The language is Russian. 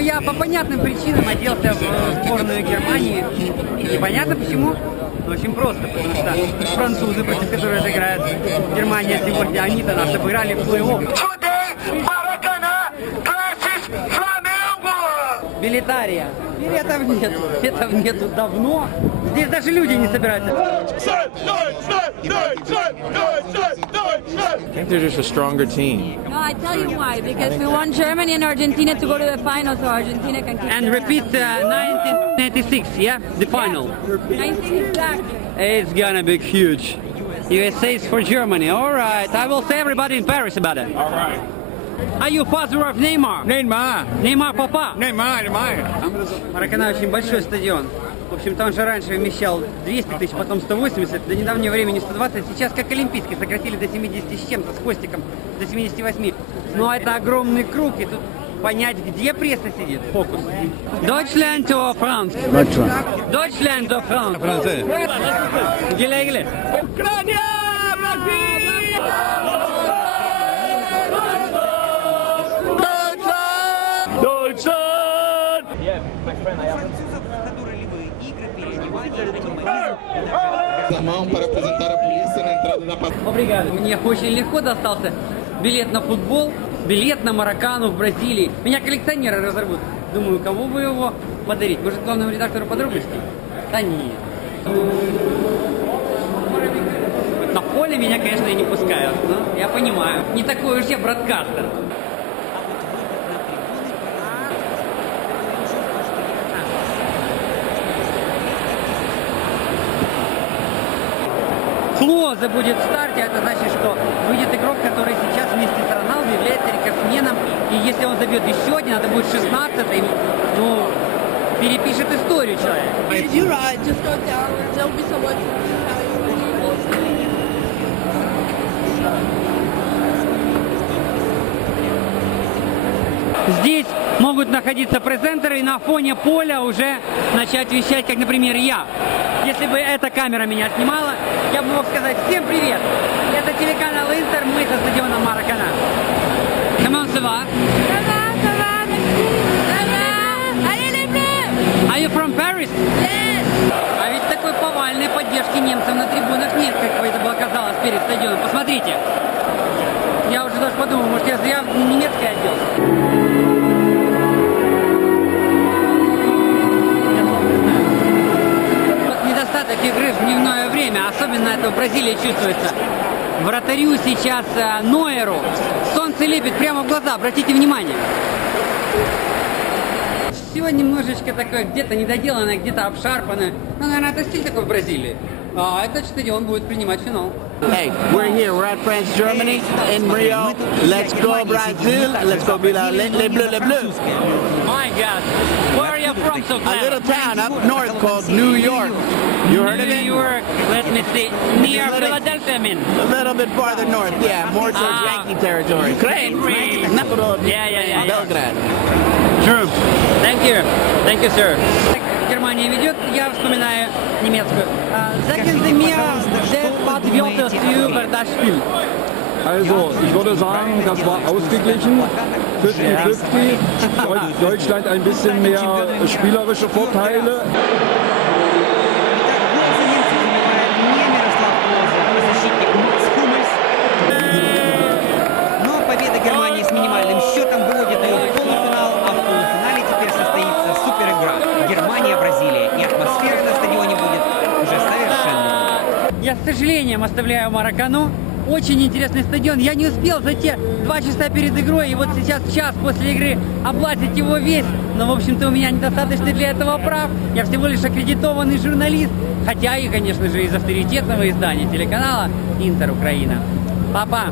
я по понятным причинам оделся в э, сборную Германии. Непонятно почему. но Очень просто, потому что французы, против которых играет Германия сегодня, они-то нас обыграли в плей-офф. Билетария. Билетов нет. Билетов нету давно. Здесь даже люди не собираются. I think they're just a stronger team. No, I tell you why. Because we want Germany and Argentina to go to the final, so Argentina can keep And their- repeat uh, 1996, yeah? The final. 19 exactly. It's gonna be huge. USA is for Germany. All right. I will say everybody in Paris about it. All right. Are you father of Neymar? Neymar. Neymar папа. Neymar, Neymar. Маракана очень большой стадион. В общем-то, он же раньше вмещал 200 тысяч, потом 180, до недавнего времени 120. Сейчас как Олимпийский, сократили до 70 с чем-то, с хвостиком, до 78. Но это огромный круг, и тут понять, где пресса сидит, фокус. Deutschland or France? Deutschland. Deutschland or France? Français. Гиле, гиле. Da mão para apresentar a polícia na entrada da. Obrigado. Мне очень легко достался билет на футбол, билет на Маракану в Бразилии. Меня коллекционеры разорвут. Думаю, кому бы его подарить? Может, главному редактору подробностей? Да нет. На поле меня, конечно, и не пускают. Но я понимаю. Не такой уж я бродкастер. Клоза будет в старте, это значит, что выйдет игрок, который сейчас вместе с Роналду является рекордсменом. И если он забьет еще один, это будет 16 ну, перепишет историю человек. You're right. Just go down. There'll be someone. Здесь могут находиться презентеры и на фоне поля уже начать вещать, как, например, я. Если бы эта камера меня снимала, я бы мог сказать всем привет. Это телеканал Интер, мы со стадиона Маракана. Comment ça va? Ça va, ça va, merci. Ça Are you from Paris? Yes А ведь такой повальной поддержки немцам на трибунах нет, как это было казалось перед стадионом. Посмотрите. Я уже даже подумал, может я зря в немецкий отдел. В Бразилии чувствуется. Вратарю сейчас э, Нойеру солнце лепит прямо в глаза, обратите внимание. Все немножечко такое, где-то недоделанное, где-то обшарпанное. Ну, наверное, это стиль такой в Бразилии. А этот стадион будет принимать финал. Hey, we're here. We're at France, Germany, in Rio. Let's go Brazil. Let's go be la, les, les Bleus, les Bleus. My God, where are you from so A little town up north called New York. You heard of New it? York, let me see, near Just let it- Philadelphia, I mean. A little bit farther north, yeah, more towards Ah. Yankee territory. Ukraine, Ukraine. Naporod, Yeah, yeah, yeah, yeah. Belgrade. True. Thank you. Thank you, sir. Германия ведет, я вспоминаю немецкую. Sagen Sie mir, was wird über das Spiel? Also, ich würde sagen, das war ausgeglichen. 50-50. Deu- Deutschland ein bisschen mehr spielerische Vorteile. Я с сожалением оставляю Маракану. Очень интересный стадион. Я не успел за те два часа перед игрой и вот сейчас час после игры облазить его весь. Но, в общем-то, у меня недостаточно для этого прав. Я всего лишь аккредитованный журналист. Хотя и, конечно же, из авторитетного издания телеканала Интер Украина. Папа,